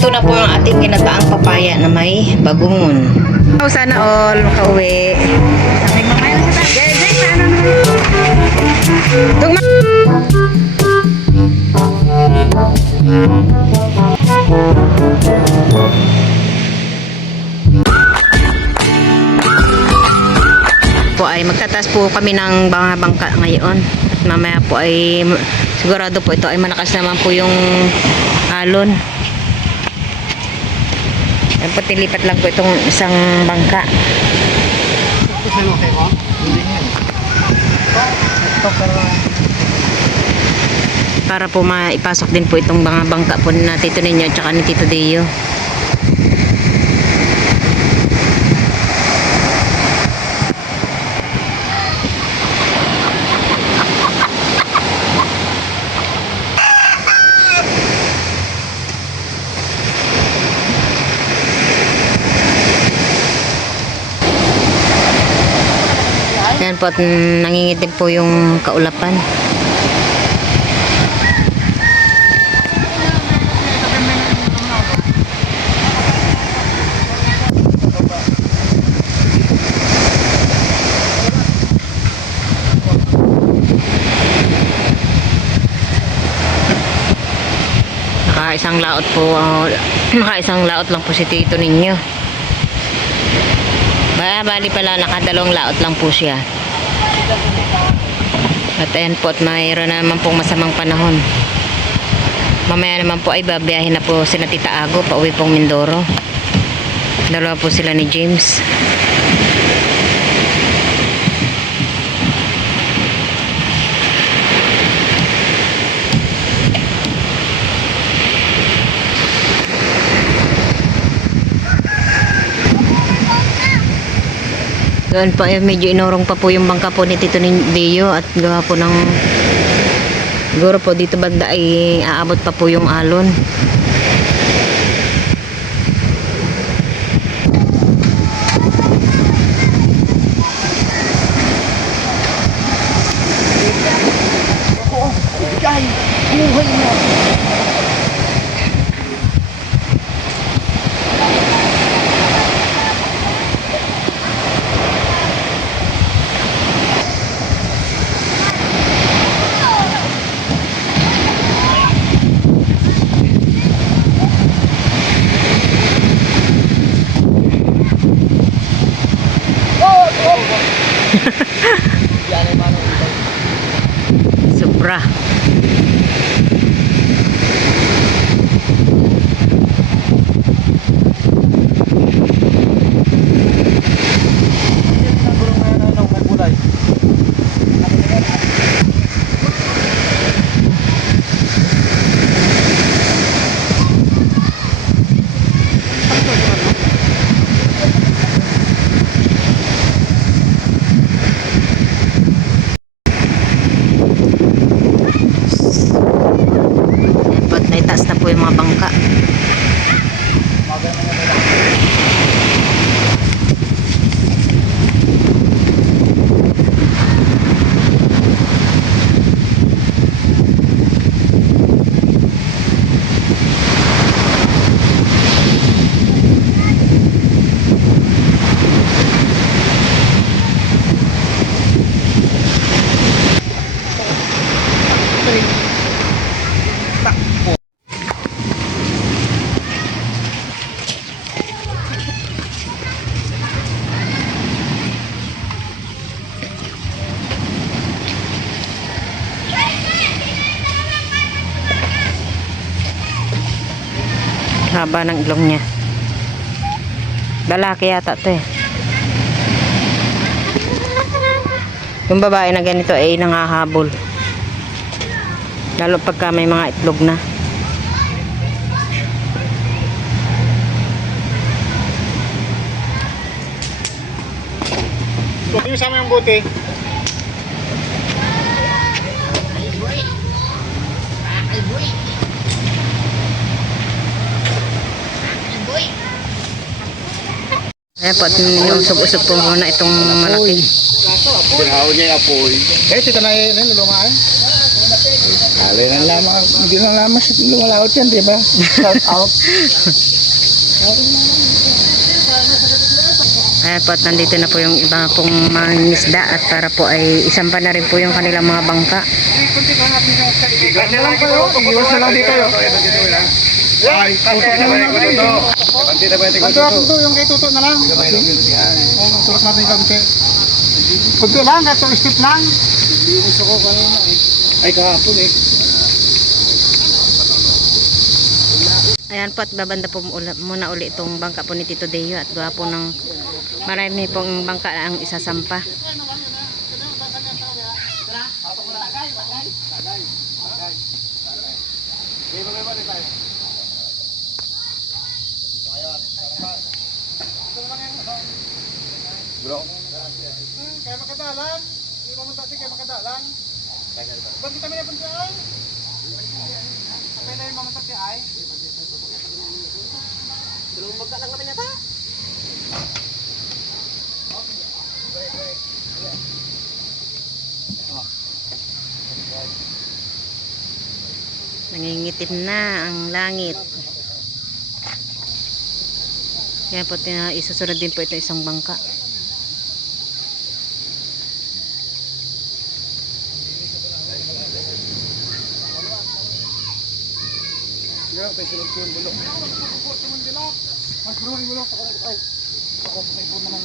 Luto na po ang ating ginataang papaya na may bagungon. Sana all makauwi. Po ay magtatas po kami ng mga bangka ngayon. At mamaya po ay sigurado po ito ay malakas naman po yung alon. Patilipat lang po itong isang bangka. Para po maipasok din po itong mga bangka po na Tito Ninyo at saka ni Tito Deo. Yan po at nangingitim po yung kaulapan. Naka-isang laot lang po si Tito Ninyo. Bali pala nakadalawang laot lang po siya. At ayan po at mayroon na naman pong masamang panahon. Mamaya naman po ay babiyahin na po sila Tita Ago pauwi pong Mindoro. Dalawa po sila ni James. Doon pa medyo inorong pa po yung bangka po ni Tito Deo at gawa po ng siguro po dito banda ay aabot pa po yung alon. Sobra. Naitaas na po yung mga bangka. Haba ng ilong niya. Lalaki yata ito eh. Yung babae na ganito ay nangahabol. Lalo pagka may mga itlog na. Yung sama yung bote. Ayan po, at usog-usog po muna itong malaki. Sinahon niya yung apoy. Eh, tita na yun, lumaan. Alay na lamang, hindi na lamang siya lumalaot yan, di ba? Shout out. Ayan po at nandito na po yung iba pong mga isda at para po ay isampa na rin po yung kanilang mga bangka. Iwas na lang kayo, iwas na lang dito. Ay, tutok na lang natin ito. Bantu natin ito, yung kay tutok na lang. Tutok natin yung kabinte. Kunti lang, ito step lang. Linis ako kanina eh. Ay, kahapon eh. Ayan po at babanda po muna uli itong bangka po ni Tito Deo at gawa po ng marami pong bangka ang isasampa. Bro. Kaya makadalan. Hindi mo munta kaya makadalan. Banti kami na banti ay. Kapay na yung mamunta si ay. Dalawang bangka lang kami nata. Nangingitim na ang langit. Yan po, isusunod din po ito isang bangka. Yeah, tayo sulog ko yung bulok. Mas bro, yung bulok. Ay, ako may po naman.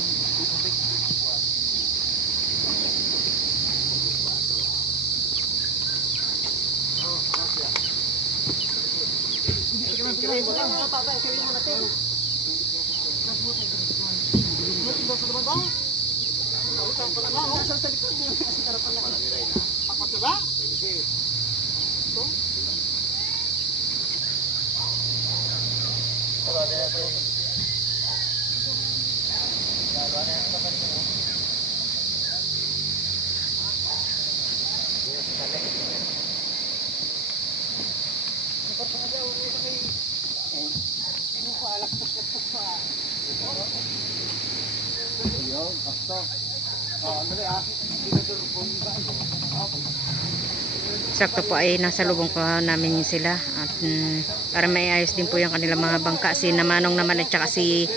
Sakto po ay nasa lubong po namin yun sila at para may ayos din po yung kanilang mga bangka. Si Namanong naman at saka si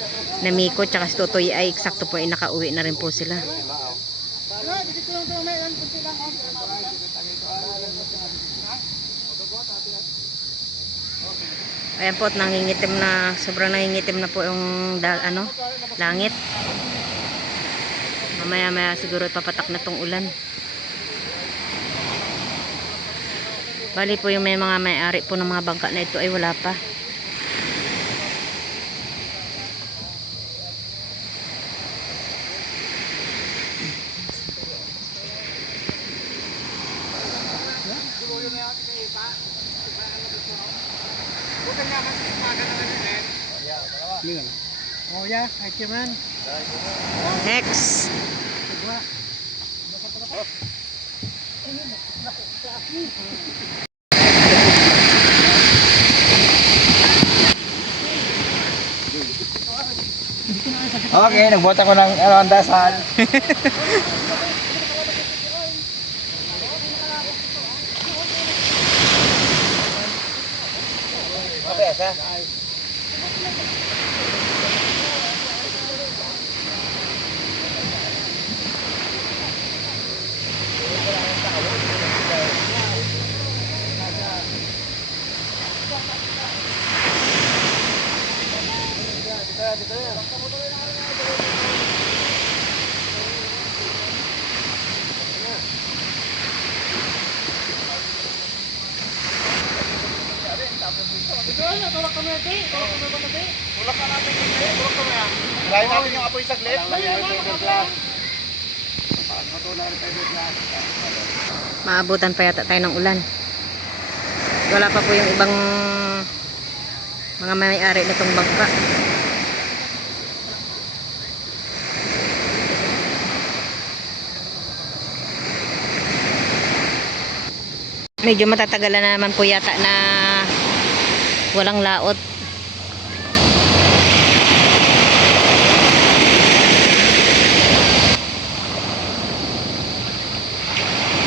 Namiko at saka si Totoy ay eksakto po ay nakauwi na rin po sila. Ayan po at nangingitim na, sobrang nangingitim na po yung langit. Mamaya maya siguro ipapatak na tong ulan. Bali po yung may mga may-ari po ng mga bangka na ito ay wala pa. Oh yeah, ay man. Next. Okay, nagbuhat ako ng dasal. Tulak kami natin. Tulak ka natin. Tulak kami ah. Lain natin yung apoy saglit. Maabutan pa yata tayo ng ulan. Wala pa po yung ibang mga may-ari nitong bangka. Medyo matatagalan na naman po yata na walang laot.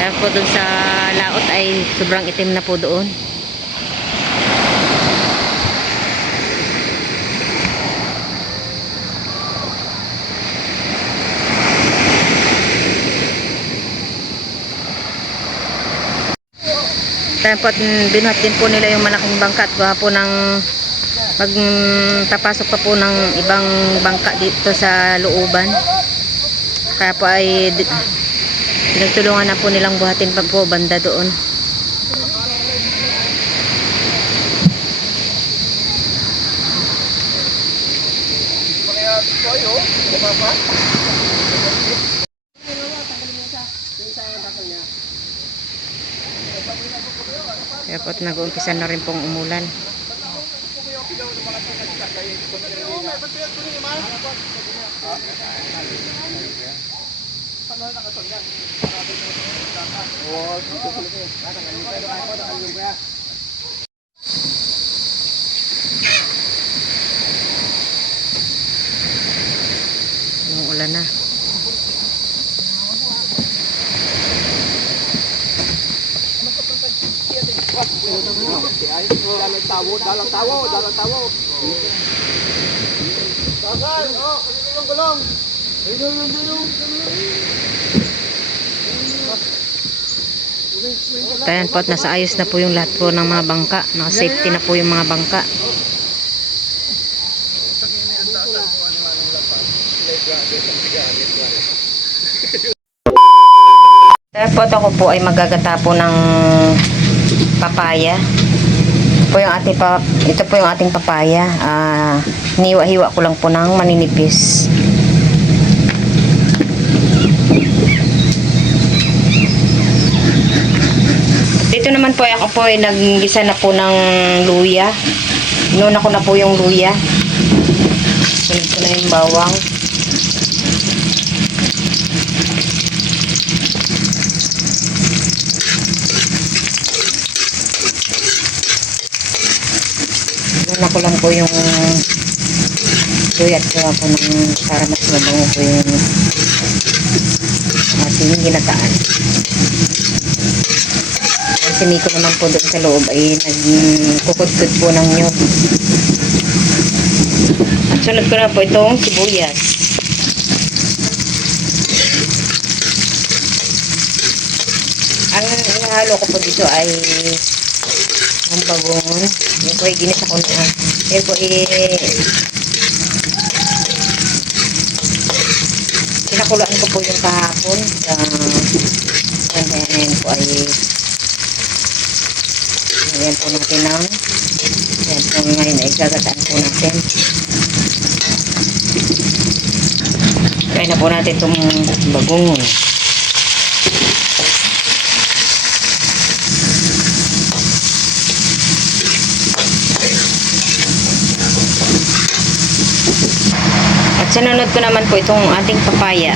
Ayan Tapos po dun sa laot ay sobrang itim na po doon. Tapos binuhat din po nila yung malaking bangka at gawa po ng magtapasok pa po ng ibang bangka dito sa looban. Kaya po ay pinagtulungan na po nilang buhatin pa po banda doon. Kaya po nag-uumpisa na rin pong umulan. Umuulan na. Dalang tawo. Tagal, oh, gulong. Ayan po at nasa ayos na po yung lahat po ng mga bangka. Naka-safety na po yung mga bangka. Ayan po, ako po ay magagata po ng papaya. Ito po yung ating papaya. Niwa-hiwa ko lang po ng maninipis. Dito naman po ako po ay nag-gisa na po ng luya. Inuna ko na po yung luya. Sunod ko na yung bawang. Inuna ko lang po yung luya at gawa po ng para mas mabango po yung ating ginataan. Si Miko naman po doon sa loob ay nagkukudkod po ng nyug. At sunod ko na po itong sibuyas. Ang inahalo ko po dito ay ang bagoong. Yan po ay ginisa ko na. Yan po ay pinakuluan ko po yung kahapon. Yan po ay ayan po natin ang ayan po ngayon ay gagataan po natin. Kaya na po natin itong bagungon. At sinunod ko naman po itong ating papaya.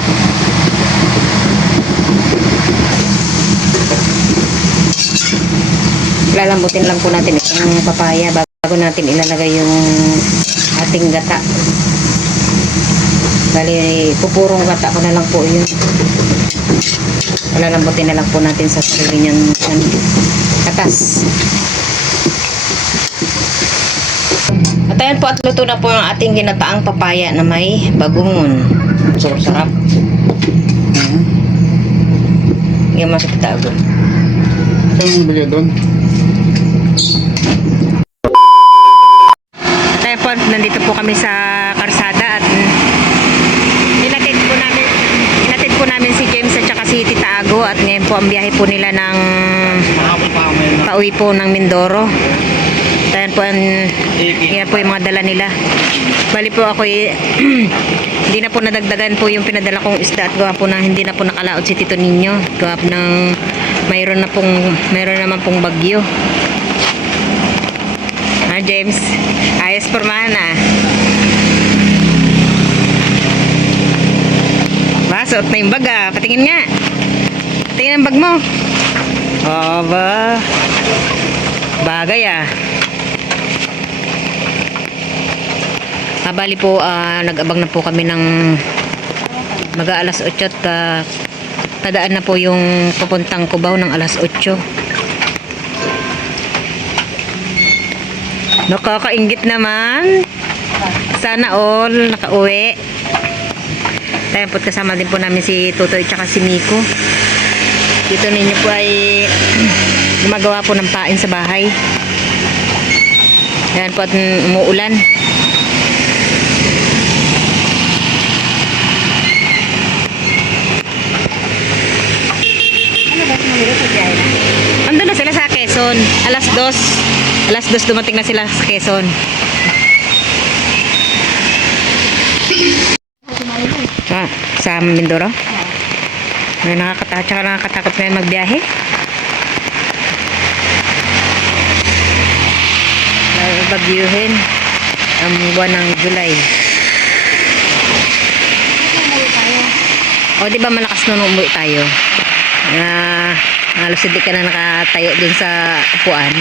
Lalambutin lang po natin itong papaya bago natin ilalagay yung ating gata. Bali, pupurong gata ko na lang po yun. Lalambutin na lang po natin sa sarili niyan katas. At ayan po at luto na po yung ating ginataang papaya na may bagungon. Sarap-sarap. Yung masakit ako. Ano yung bigay doon? Tayo po, nandito po kami sa karsada at inatid po namin si James at saka si Tita Ago at ngayon po ang biyahe po nila ng pauwi po ng Mindoro. Tayo po yan po yung mga dala nila. Bali po ako hindi na po nadagdagan po yung pinadala kong isda at gawa po na hindi na po nakalaot si Tito Ninyo. Gawa po ng mayroon naman pong bagyo. James, ayos pormahan na. Suot na yung bag ah. Patingin nga. Tingin ang bag mo. Aba. Bagay ah. Bali po, nag-abang na po kami ng mag-aalas 8 at nakadaan na po yung papuntang Cubao ng alas 8. Nakakaingit naman. Sana all nakauwi. Tayo po kasama din po namin si Tutoy at si Miko. Dito ninyo po ay gumagawa po ng pain sa bahay. Yan po at umuulan. Andun na sila sa Quezon. Alas 2. Alas 2 dumating na sila sa Quezon. Sa Mindoro? Nakakatakot ngayon magbiyahe. Bagyuhin ang buwan ng July. O di ba malakas nung umuwi tayo? Halos hindi ka na nakatayo din sa upuan.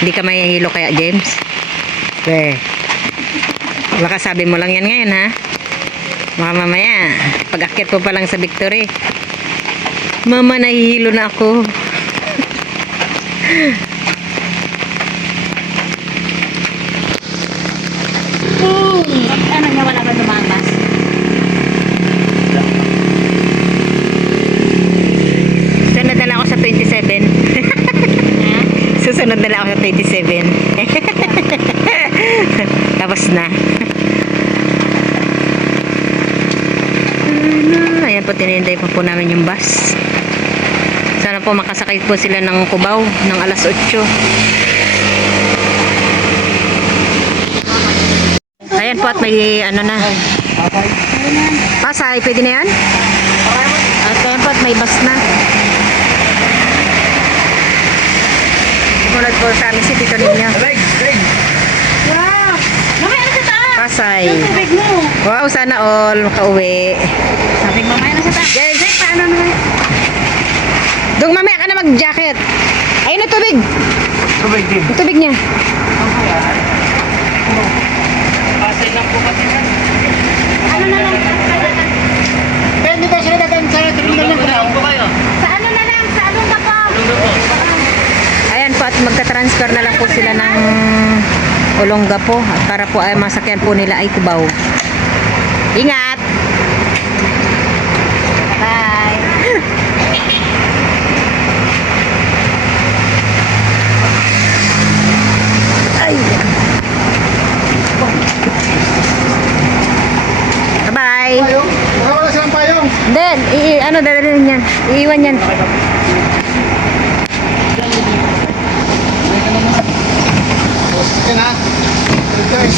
Hindi ka mahihilo kaya, James? Baka sabi mo lang yan ngayon, ha? Baka mamaya, pag-akyat po pa lang sa Victory, mama, nahihilo na ako. Ano niya, wala ba lumamas? Sunod na lang ako sa 27. Susunod na lang ako sa 27. Tapos na. Ayan po, tinintay po namin yung bus. Sana po makasakay po sila ng Cubao ng alas 8. Ayan po at may ano na. Pasay, pwede na yan? At ayan po at may bus na. Sumunod po sa amin si Tito Ninyo. Wow! Mamaya na sa taas! Pasay. Yung tubig mo! Wow, sana all makauwi. Sabi ko, mamaya na sa taas. Jay, paano naman? Dong, mamaya ka na mag-jacket. Ayun na tubig. Tubig din. Yung tubig niya. Pasay lang po kasi yan. Ano na lang? Pwede daw sila dagan sa terminal ng Cubao. Sa ano na lang? Sa anong ka pa? Ayan po at magta-transfer na lang po sila ng Olongapo at para po ay masakyan po nila ay Cubao. Ingat! Bye! Ay! Bye-bye! Payong? Wala silang payong. Then, ano dadalhin yan? Iiwan yan. Yan ha. Okay.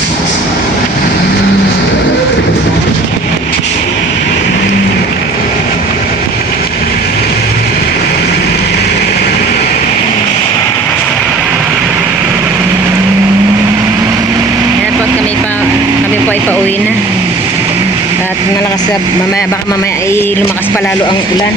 Ayan po at kami po ay pauwi na. At malakas, baka mamaya ay lumakas pa lalo ang ulan.